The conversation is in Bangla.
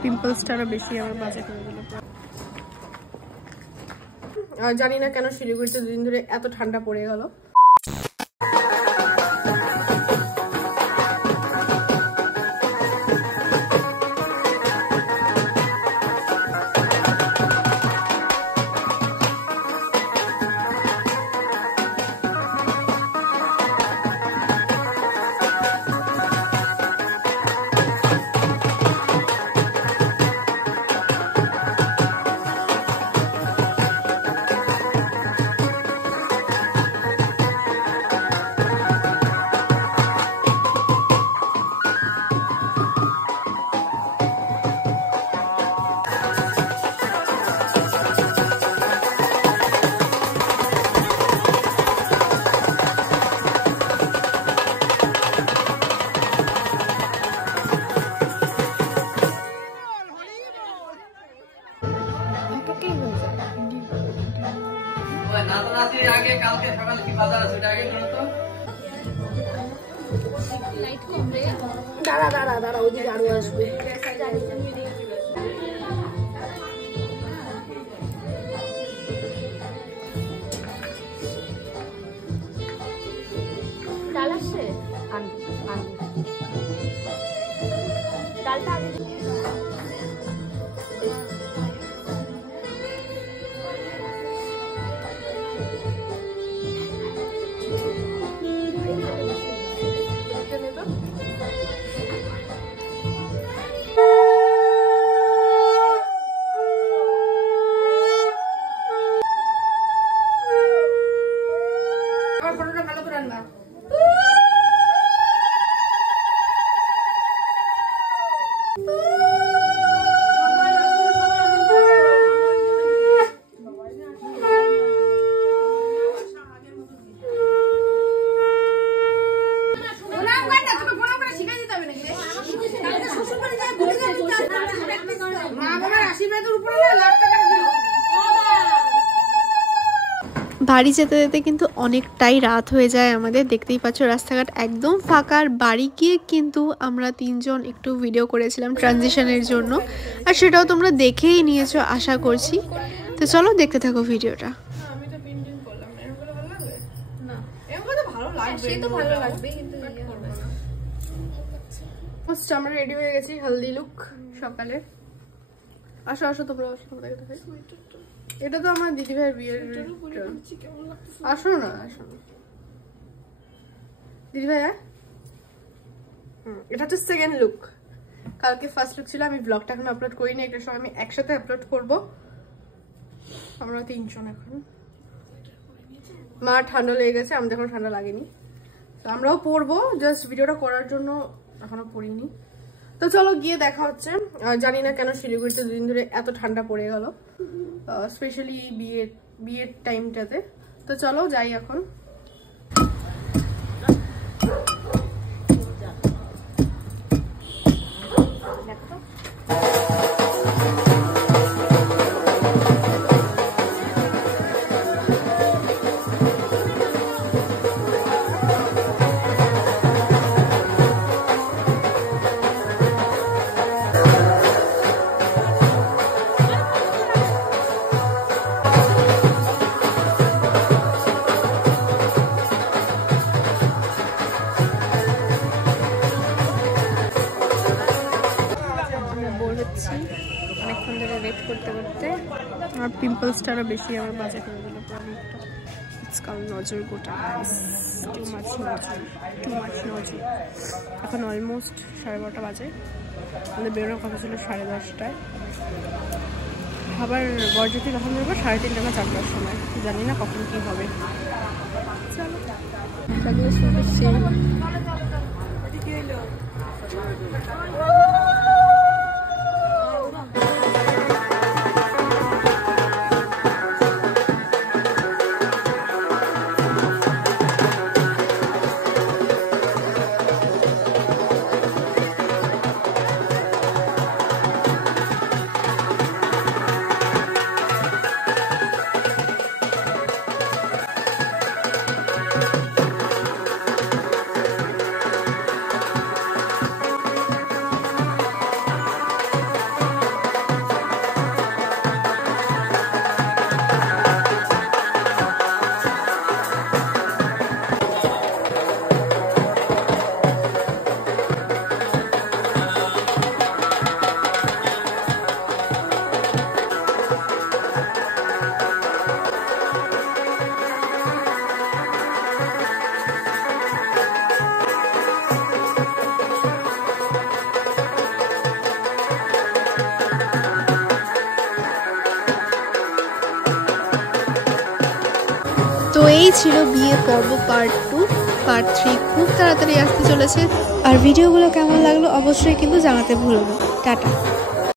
পিম্পলসটারও বেশি আমার বাজে করে দিল। আর জানি না কেন শিলিগুড়িতে দুদিন ধরে এত ঠান্ডা পড়ে গেল। দাঁড়া দাঁড়া দাঁড়া, ওইদিকে আরো আসবে। ডাল আসছে, ডালটা বাড়ি যেতে যেতে কিন্তু অনেকটাই রাত হয়ে যায় আমাদের। দেখতেই পাচ্ছ রাস্তাঘাট একদম ফাঁকা। বাড়ি গিয়ে কিন্তু আমরা তিনজন একটু ভিডিও করেছিলাম ট্রানজিশনের জন্য, আর সেটাও তোমরা দেখেই নিয়েছো আশা করছি। তো চলো দেখতে থাকো ভিডিওটা। আমরা রেডি হয়ে গেছি, হলদি লুক সকালে। আসো আসো তোমরা, এটা তো আমার দিদি ভাইয়ের বিয়ের। আসো না আসো না দিদি ভাই। এটা হচ্ছে সেকেন্ড লুক। কালকে ফার্স্ট লুক ছিল। আমি ব্লগটা এখন আপলোড করিনি, এটার সঙ্গে আমি একসাথে আপলোড করব। আমরা তিনজন এখন। মা ঠান্ডা লেগে গেছে, আমাদের এখন ঠান্ডা লাগেনি। আমরাও পরবো, জাস্ট ভিডিওটা করার জন্য এখনো পরিনি। তো চলো গিয়ে দেখা হচ্ছে। জানি না কেন শিলিগুড়িতে দুদিন ধরে এত ঠান্ডা পড়ে গেল, স্পেশালি বিয়ের টাইমটাতে। তো চলো যাই এখন। অনেকক্ষণ ধরে ওয়েট করতে করতে আমার পিম্পলসটারও বেশি আমার বাজে করে দিল প্রবলেমটা। ইটস কল নজর গোটা, টু মাচ নজর। এখন অলমোস্ট 12:30 বাজে। আমাদের বেরোনোর কথা ছিল 10:30টায়। আবার বরযাত্রী কখন বেরোবো? 3:30 বা 4টার সময়। জানি না কখন কি হবে। চলো এই ছিল বিয়ে পর্ব পার্ট 2। পার্ট 3 খুব তাড়াতাড়ি আসতে চলেছে। আর ভিডিওগুলো কেমন লাগলো অবশ্যই কিন্তু জানাতে ভুলো না। টাটা।